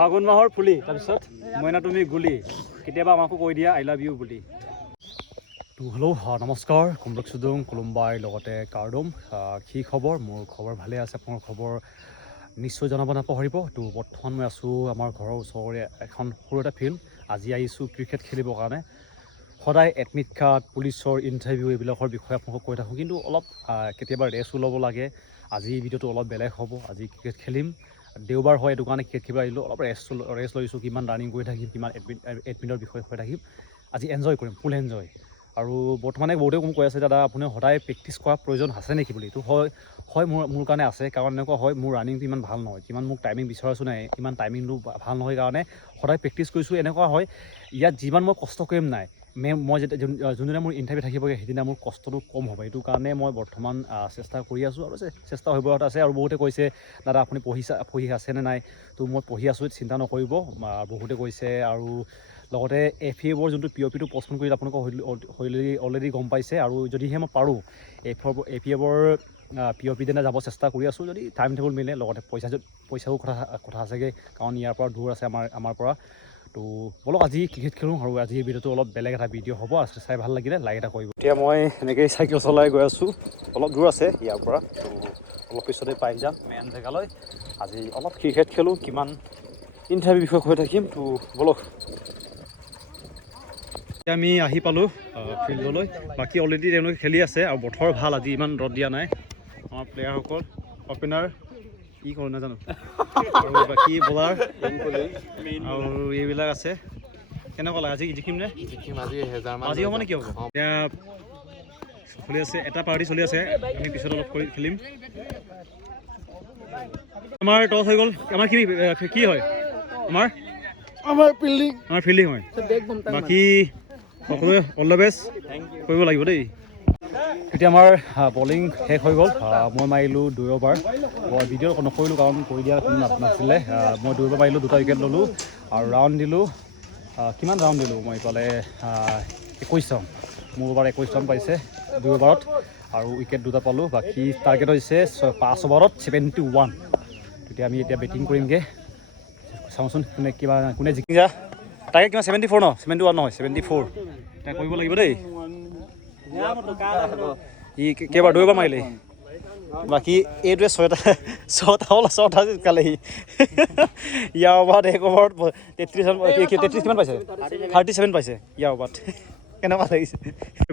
ফাগুন মাহৰ ফুলি তাৰপিছত মইনা তুমি গুলি কেতিয়াবা আমাকো কৈ দিয়া আই লাভ ইউ বুলি তো হেল্ল' নমস্কাৰ কুমলক চুদুং কুলুম্বাই লগতে কাৰ্ডম কি খবৰ মোৰ খবৰ ভালে আছে আপোনাৰ খবৰ নিশ্চয় জনাব নাপাহৰিব তো বৰ্তমান মই আছোঁ আমাৰ ঘৰৰ ওচৰৰে এখন সৰু এটা ফিল্ড আজি আহিছোঁ ক্ৰিকেট খেলিবৰ কাৰণে সদায় এডমিট কাৰ্ড পুলিচৰ ইণ্টাৰভিউ এইবিলাকৰ বিষয়ে আপোনালোকক কৈ থাকোঁ কিন্তু অলপ কেতিয়াবা ৰেষ্ট ল'ব লাগে আজি ভিডিঅ'টো অলপ বেলেগ হ'ব আজি ক্ৰিকেট খেলিম দেওবাৰ হয় এইটো কাৰণে ক্ৰিকেট খেলিব আহিলোঁ অলপ ৰেষ্ট লৈছোঁ কিমান ৰানিং কৰি থাকিম কিমান এডমিটৰ বিষয়ে কৈ থাকিম আজি এনজয় কৰিম ফুল এনজয় আৰু বৰ্তমানে বহুতে মোক কৈ আছে দাদা আপুনি সদায় প্ৰেক্টিছ কৰাৰ প্ৰয়োজন আছে নেকি বুলি তো হয় মোৰ কাৰণে আছে কাৰণ এনেকুৱা হয় মোৰ ৰানিংটো ইমান ভাল নহয় যিমান মোক টাইমিং বিচাৰিছোঁ নাই ইমান টাইমিংটো ভাল নহয় কাৰণে সদায় প্ৰেক্টিছ কৰিছোঁ এনেকুৱা হয় ইয়াত যিমান মই কষ্ট কৰিম নাই মই যেতিয়া যোনদিনা মোৰ ইণ্টাৰভিউ থাকিবগৈ সেইদিনা মোৰ কষ্টটো কম হ'ব এইটো কাৰণে মই বৰ্তমান চেষ্টা কৰি আছোঁ আৰু চেষ্টা অব্যাহত আছে আৰু বহুতে কৈছে দাদা আপুনি পঢ়ি আছেনে নাই তো মই পঢ়ি আছোঁ চিন্তা নকৰিব বহুতে কৈছে আৰু লগতে FAবৰ যোনটো POPটো পষ্টপন কৰি আপোনালোকক অলৰেডি গম পাইছে আৰু যদিহে মই পাৰোঁ FAবৰ POP দিনা যাব চেষ্টা কৰি আছোঁ যদি টাইম টেবুল মিলে লগতে পইচাও কথা আছেগৈ কাৰণ ইয়াৰ পৰা দূৰ আছে আমাৰ পৰা তো বলক আজি ক্ৰিকেট খেলোঁ আৰু আজি এই ভিডিঅ'টো অলপ বেলেগ এটা ভিডিঅ' হ'ব চাই ভাল লাগিলে লাইক এটা কৰিব এতিয়া মই এনেকৈ চাইকেল চলাই গৈ আছোঁ অলপ দূৰ আছে ইয়াৰ পৰা তো অলপ পিছতে পাই যাম মেইন জেগালৈ আজি অলপ ক্ৰিকেট খেলোঁ কিমান ইণ্টাৰভিউ বিষয়ে কৈ থাকিম তো বলক এতিয়া আমি আহি পালোঁ ফিল্ডলৈ বাকী অলৰেডি তেওঁলোকে খেলি আছে আৰু বতৰ ভাল আজি ইমান ৰ'দ দিয়া নাই আমাৰ প্লেয়াৰসকল অপেনাৰ কি কৰোঁ নাজানো আৰু বাকী বলাৰ আৰু এইবিলাক আছে কেনেকুৱা লাগে আজি জিকিম নে আজি হ'ব নে কি হ'ব এতিয়া চলি আছে এটা পাৰ্টি চলি আছে আমি পিছত অলপ খেলিম আমাৰ টছ হৈ গ'ল আমাৰ কি হয় আমাৰ ফিল্ডিং হয় বাকী সকলোৱে অল দ্য বেষ্ট কৰিব লাগিব দেই এতিয়া আমাৰ বলিং শেষ হৈ গ'ল মই মাৰিলোঁ 2 অভাৰ ভিডিঅ' নকৰিলোঁ কাৰণ কৰি দিয়া কোনো নাছিলে মই 2 অভাৰ মাৰিলোঁ 2টা উইকেট ল'লোঁ আৰু ৰাউণ্ড দিলোঁ কিমান ৰাউণ্ড দিলোঁ মই ইফালে 21 ৰাউণ্ড মোৰ অভাৰ 21 ৰাউণ্ড পাইছে 2 অভাৰত আৰু উইকেট 2টা পালোঁ বাকী টাৰ্গেট হৈছে 5 অভাৰত 71 তেতিয়া আমি এতিয়া বেটিং কৰিমগৈ চাওঁচোন কোনে জিকি যা টাৰ্গেট কিমান 74 ন 71 নহয় 74 এতিয়া কৰিব লাগিব দেই ই কেইবাৰ 2 অভাৰ মাৰিলে বাকী এইটোৱে 6টা জিকালেহি ইয়াৰ অভাৰত 1 অভাৰত 33 কিমান পাইছে 37 পাইছে ইয়াৰ অভাৰত কেনেকুৱা লাগিছে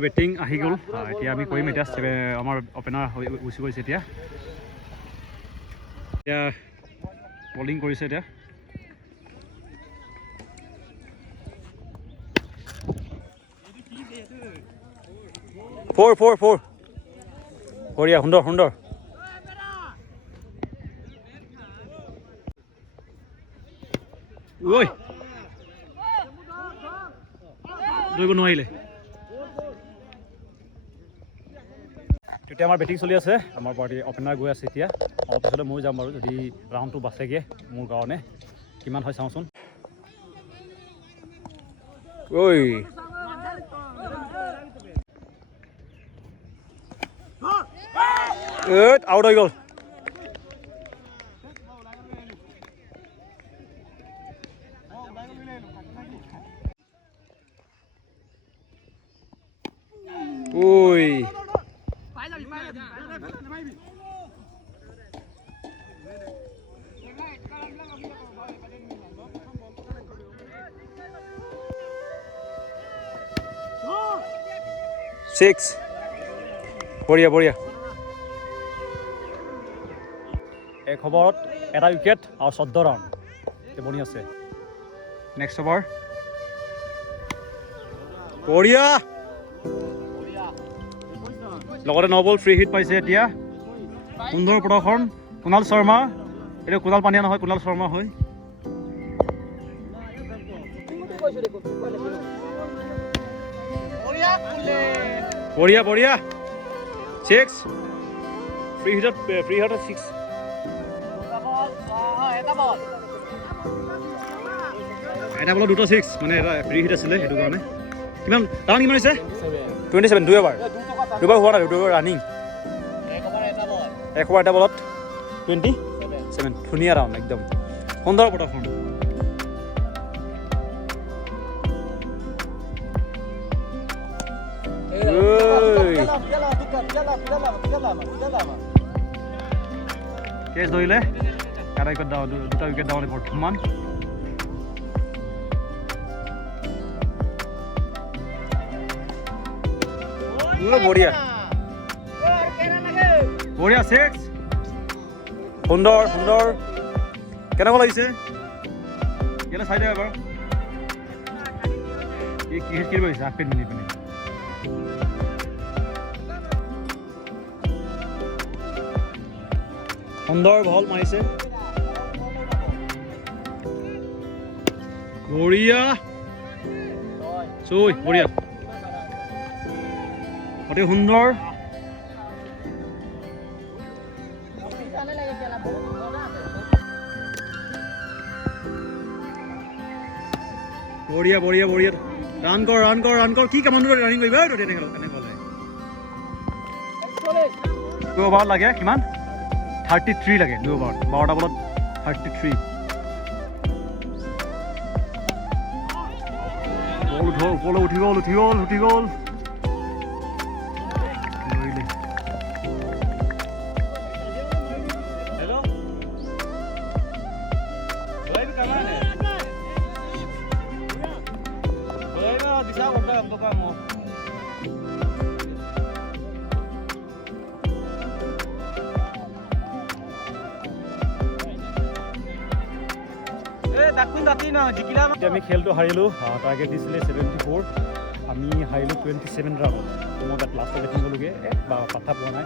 বেটিং আহি গ'ল এতিয়া আমি কৰিম এতিয়া আমাৰ অপেনাৰ গুচি গৈছে এতিয়া বলিং কৰিছে এতিয়া ফ'ৰ বঢ়িয়া সুন্দৰ ঐ দৌৰিব নোৱাৰিলে এতিয়া আমাৰ বেটিং চলি আছে আমাৰ পাৰ্টি অপেনাৰ গৈ আছে এতিয়া অলপ পিছতে ময়ো যাম বাৰু যদি ৰাউণ্ডটো বাচেগৈ মোৰ কাৰণে কিমান হয় চাওঁচোন ঐ আউট হৈ গ'ল ঐ 6 বঢ়িয়া 1 অভাৰত এটা উইকেট আৰু 14 ৰাউণ্ড বনি আছে নেক্সট অভাৰ বঢ়িয়া লগতে 9 বল ফ্ৰী হিট পাইছে এতিয়া সুন্দৰ প্ৰদৰ্শন কুণাল শৰ্মা এইটো কুণাল পাণ্ডিয়া নহয় কুণাল শৰ্মা হয় বঢ়িয়া 6 ফ্ৰী হিটত 6 এটা বলত 2টা 6 মানে এটা ফ্ৰী হিট আছিলে সেইটো কাৰণে কিমান ৰাউণ্ড কিমান হৈছে 27 2 অভাৰ হোৱা নাই 2 অভাৰ ৰানিং 1 অভাৰ এটা বলত 27 ধুনীয়া ৰাউণ্ড একদম সুন্দৰ প্ৰদৰ্শন কেচ ধৰিলে এটা উইকেট ডাউন, দুটা উইকেট ডাউন বৰ্তমান। বঢ়িয়া বঢ়িয়া, 6 সুন্দৰ সুন্দৰ। কেনেকুৱা লাগিছে? ইয়ালৈ চাই দিয়া এবাৰ। এই ক্ৰিকেট খেলিব আহিছে হাফ পেণ্ট পিন্ধি পিনে। সুন্দৰ বল মাৰিছে, বঢ়িয়া চুই, বঢ়িয়া অতি সুন্দৰ। বঢ়িয়া বঢ়িয়া বঢ়িয়া, ৰান কৰ ৰান কৰ ৰান কৰ। কি কামত ৰানিং কৰিবা তেনেকৈ ক'লে। দুই অভাৰত লাগে কিমান? 33 লাগে দুই অভাৰত, 12টা বলত 33। বল ওপৰলৈ উঠি গ'ল উঠি গ'ল উঠি গ'ল। আমি খেলটো হাৰিলোঁ, টাৰ্গেট দিছিলে 74, আমি হাৰিলোঁ 27 ৰানত। মই তাত লাষ্টত বেটিং কৰিলোঁগৈ, পাঠা পোৱা নাই,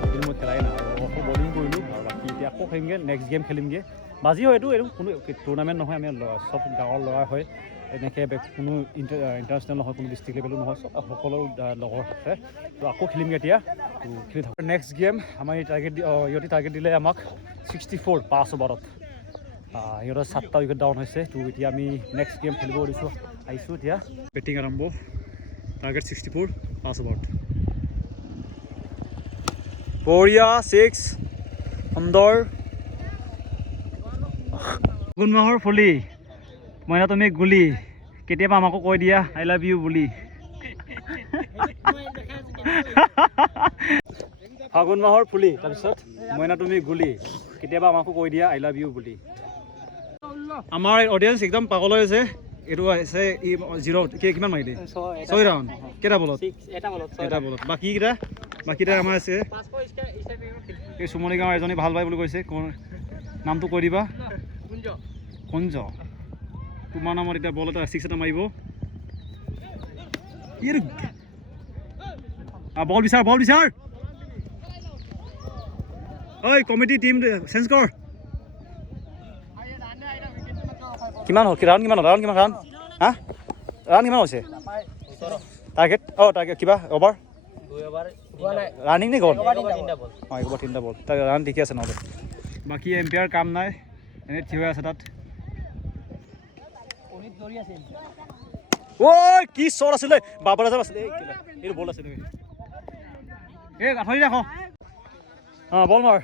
বহুত মই খেলাই নাই আৰু আকৌ বলিং কৰিলোঁ। আৰু বাকী এতিয়া আকৌ খেলিমগৈ, নেক্সট গেম খেলিমগৈ। বাজি হয় এইটো কোনো টুৰ্ণামেণ্ট নহয়, আমি চব গাঁৱৰ ল'ৰা হয়, এনেকৈ কোনো ইণ্টাৰনেশ্যনেল নহয়, কোনো ডিষ্ট্ৰিক্ট লেভেলো নহয়, চব সকলো লগৰ আছে। তো আকৌ খেলিমগৈ এতিয়া, তো খেলি থাকোঁ। নেক্সট গেম আমাৰ ইহঁতে টাৰ্গেট দিলে আমাক 64 5 অভাৰত। সিহঁতৰ 7টা উইকেট ডাউন হৈছে। তো এতিয়া আমি নেক্সট গেম খেলিব আহিছোঁ। এতিয়া বেটিং আৰম্ভ, টাৰ্গেট 64 5 অভাৰত। বঢ়িয়া 6 সুন্দৰ। ফাগুন মাহৰ ফুলি মইনা তুমি গুলি, কেতিয়াবা আমাকো কৈ দিয়া আই লাভ ইউ বুলি। ফাগুন মাহৰ ফুলি, তাৰপিছত মইনা তুমি গুলি, কেতিয়াবা আমাকো কৈ দিয়া আই লাভ ইউ বুলি। আমাৰ অডিয়েঞ্চ একদম পাগল হৈ আছে। এইটো আছে ই 0 কিমান মাৰিলে? 6 ৰাউণ্ড। কেইটা বলত? এটা বলত। বাকীকেইটা আমাৰ আছে এই চুমনি গাঁৱৰ এজনী ভাল পাই বুলি কৈছে, নামটো কৈ দিবা। কুঞ্জ, তোমাৰ নামত এতিয়া বল এটা 6 এটা মাৰিব। বল বিচাৰ বল বিচাৰ, ঐ কমিটি টিম চেঞ্জ কৰ। কিমান হ'ল ৰাউণ্ড? ৰাউণ্ড কিমান হৈছে? টাৰ্গেট টাৰ্গেট কিবা অভাৰ ৰানিং নে গ'ল? একবাৰ 3টা বল, তাৰ ৰান ঠিকে আছে নহ'লে। বাকী এম্পায়াৰ কাম নাই, এনেই থিয় হৈ আছে তাত। ঐ কি শ্বট আছিলে, বাবৰ আজম আছিলে, এইটো বল আছে এই আঠৰি ৰাখ। বল মাৰ।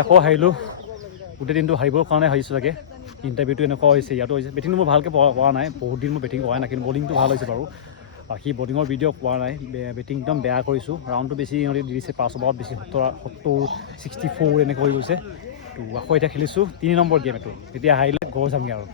আকৌ হাৰিলোঁ। গোটেই দিনটো হাৰিবৰ কাৰণে হাৰিছোঁ চাগে। ইণ্টাৰভিউটো এনেকুৱা হৈছে, ইয়াতো হৈছে। বেটিংটো মই ভালকৈ পোৱা নাই, বহুত দিন মই বেটিং কৰাই নাই, কিন্তু বলিংটো ভাল হৈছে বাৰু। সি বলিঙৰ ভিডিঅ' পোৱা নাই, বেটিং একদম বেয়া কৰিছোঁ। ৰাউণ্ডটো বেছি ইহঁতে দি দিছে, 5 অভাৰত বেছি 70 64 এনেকৈ হৈ গৈছে। তো আকৌ এতিয়া খেলিছোঁ 3 নম্বৰ গেম এইটো, এতিয়া হাৰিলে ঘৰ যামগৈ আৰু।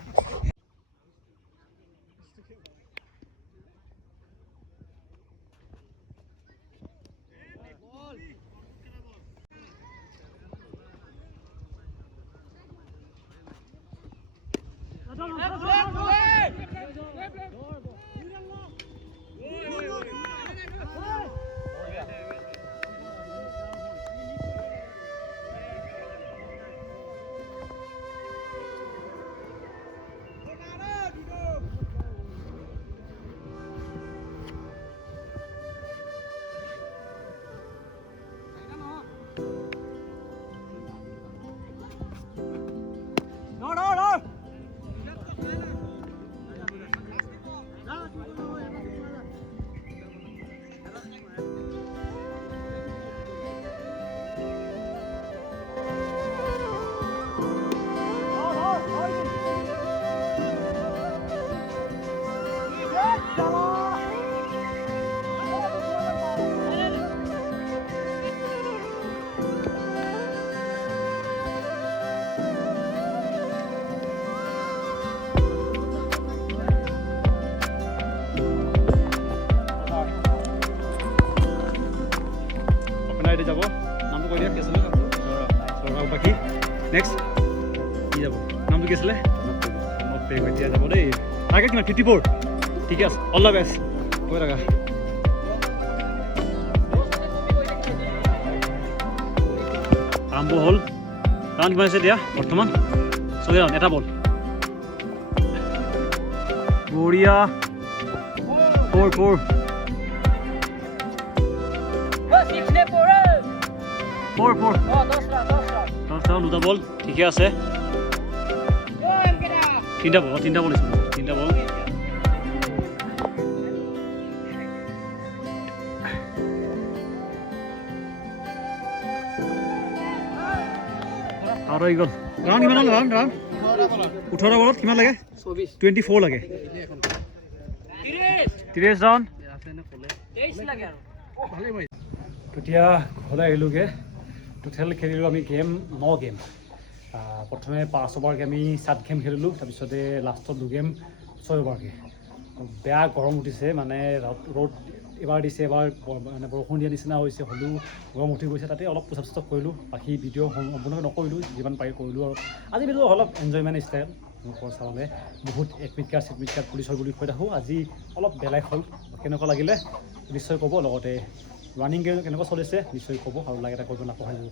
ৰেডি যাব নামটো কৈ দিয়া কি আছিলে সৌৰভ বাকী নেক্সট কি যাব নামটো কি আছিলে এতিয়া যাব দেই তাকে কিমান 54 ঠিকে আছে অল দ্য বেষ্ট কৈ থাকা আৰম্ভ হ'ল ৰাউণ্ড কিমান হৈছে এতিয়া বৰ্তমান 6 ৰাউণ্ড এটা বল বঢ়িয়া 4 দুটা বল ঠিকে আছে তিনিটা বল তিনিটা বল আৰু হৈ গ'ল ৰাউণ্ড কিমান হ'ল ৰাউণ্ড 18 বলত কিমান লাগে 24 লাগে 30 ৰাউণ্ড তেতিয়া ঘৰলৈ আহিলোঁগৈ টোটেল খেলিলোঁ আমি গেম 9 গেম প্ৰথমে 5 অভাৰকৈ আমি 7 গেম খেলিলোঁ তাৰপিছতে লাষ্টত 2 গেম 6 অভাৰকৈ বেয়া গৰম উঠিছে মানে ৰ'দ এবাৰ দিছে এবাৰ মানে বৰষুণ দিয়া নিচিনা হৈছে হ'লেও গৰম উঠি গৈছে তাতে অলপ পোচাপ চোচাপ কৰিলোঁ বাকী ভিডিঅ' সম্পূৰ্ণকৈ নকৰিলোঁ যিমান পাৰি কৰিলোঁ আৰু আজি ভিডিঅ' অলপ এনজয়মেণ্ট ষ্টাইল মোৰ ঘৰ চাবলৈ বহুত এডমিট কাৰ্ড পুলিচ হয় বুলি কৈ থাকোঁ আজি অলপ বেলেগ হ'ল কেনেকুৱা লাগিলে নিশ্চয় ক'ব লগতে ৰানিং কেনেকুৱা চলিছে নিশ্চয় ক'ব আৰু লাগে এটা কৰিব নাপাহৰিব